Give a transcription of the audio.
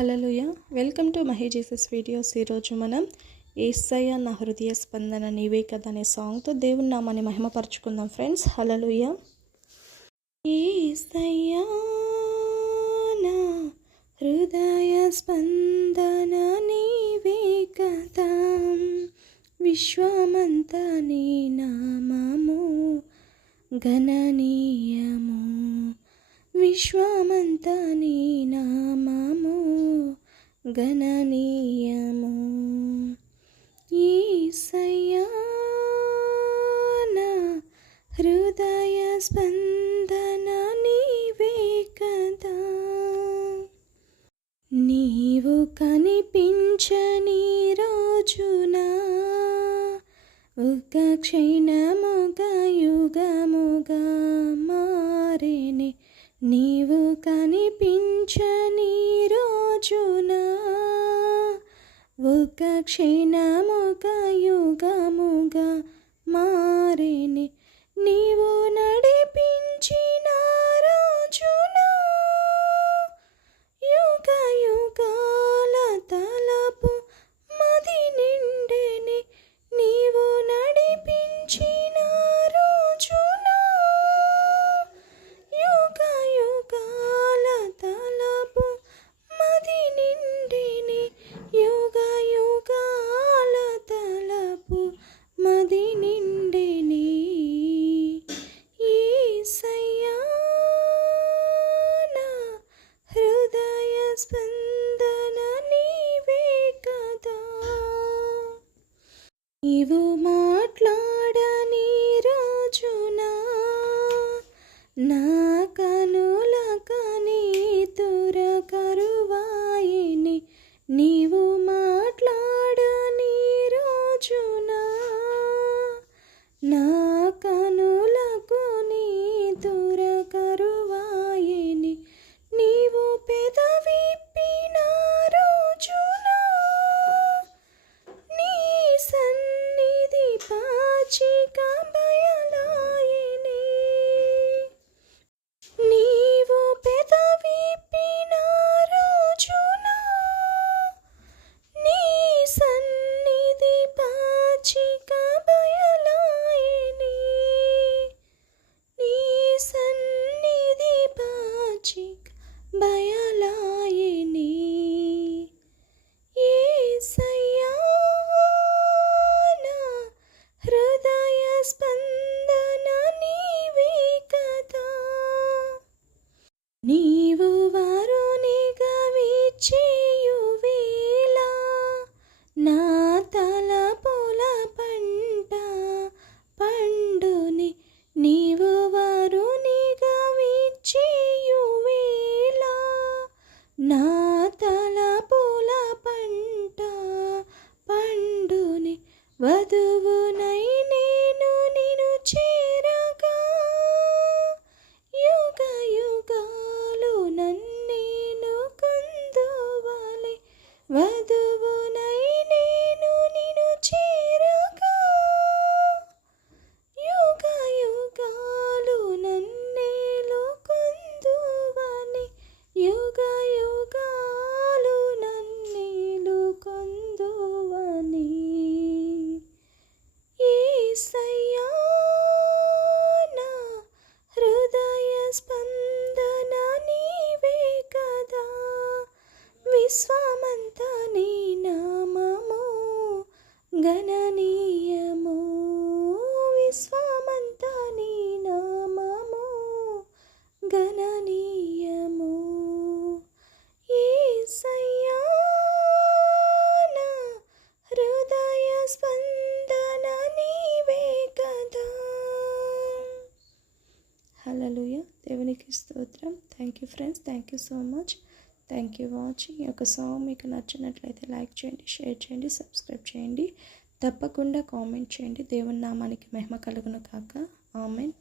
Hallelujah. Welcome to Mahi Jesus videos. ఈరోజు మనం యేసయ్య నా హృదయ స్పందన నీవే కదా అనే సాంగ్తో దేవుని నామాన్ని మహిమపరచుకుందాం ఫ్రెండ్స్. హల్లెలూయా. యేసయ్య నా హృదయ స్పందన నీవే కదా, విశ్వమంతా నీ నామము గణనీయము, విశ్వమంతా నీ నామము గణనీయము. యేసయ్యా నా హృదయ స్పందన నీవే కదా, నీవు కనిపించని రోజున ఒక క్షణముగా యుగముగా మారేనే, నీవు కనిపించని రోజున ఒక క్షణముగా యుగముగా మారేనే, నీవు నడిపించిన రోజున యుగ యుగాల తలపు మది నిండెనే, నీవు నడిపించిన రోజున యుగ యుగాల తలపు మది నిండెనే, యుగ యుగాల తలపు మది నిండెనే. యేసయ్యా నా హృదయ స్పందన నీవే కదా, నీవు మాట్లాడని రోజున నా కనులక నీ తుర కరువాయిని, నీవు మాట్లాడని రోజున నా కనులకు నీ తుర కరువాయిని, నీవు పెదవిప్పిన రోజున నీ సన్నిధి పాచిక బయలాయిని, నీవు పెదవిప్పిన రోజున నీ సన్నిధి పాచిక బయలాయిని, నీ సన్నిధి పాచిక బయలాయిని. యేసయ్యా నా హృదయ స్పందన నీవే కదా, నీవు వారునిగా విచ్చేయు వేళ నా తలపుల పంట పండుని, నీవు వారునిగా విచ్చేయు వేళ నా తలపుల పంట పండుని, వధువునై నేను నిన్ను చేరగా యుగ యుగాలు నన్నేను కొందువలె, వధువునై నేను నిన్ను చేరగా యుగ యుగాలు నన్నేలు కొందువలె, యుగ యుగాలు నన్నేలు కొందువని. యేసయ్యా నా హృదయ స్పందన నీవే కదా, విశ్వమంతా నీ నామము గణనీయము, విశ్వమంతా నీ నామము గణనీయము. యేసయ్యా నా హృదయ స్పందన నీవే కదా. హల్లెలూయా. దేవునికి స్తోత్రం. Thank you friends, thank you so much, thank you watching. ఈ యొక్క సాంగ్ మీకు నచ్చినట్లయితే లైక్ చేయండి, షేర్ చేయండి, సబ్స్క్రైబ్ చేయండి, తప్పకుండా కామెంట్ చేయండి. దేవుని నామానికి మహిమ కలుగును కాక. ఆమేన్.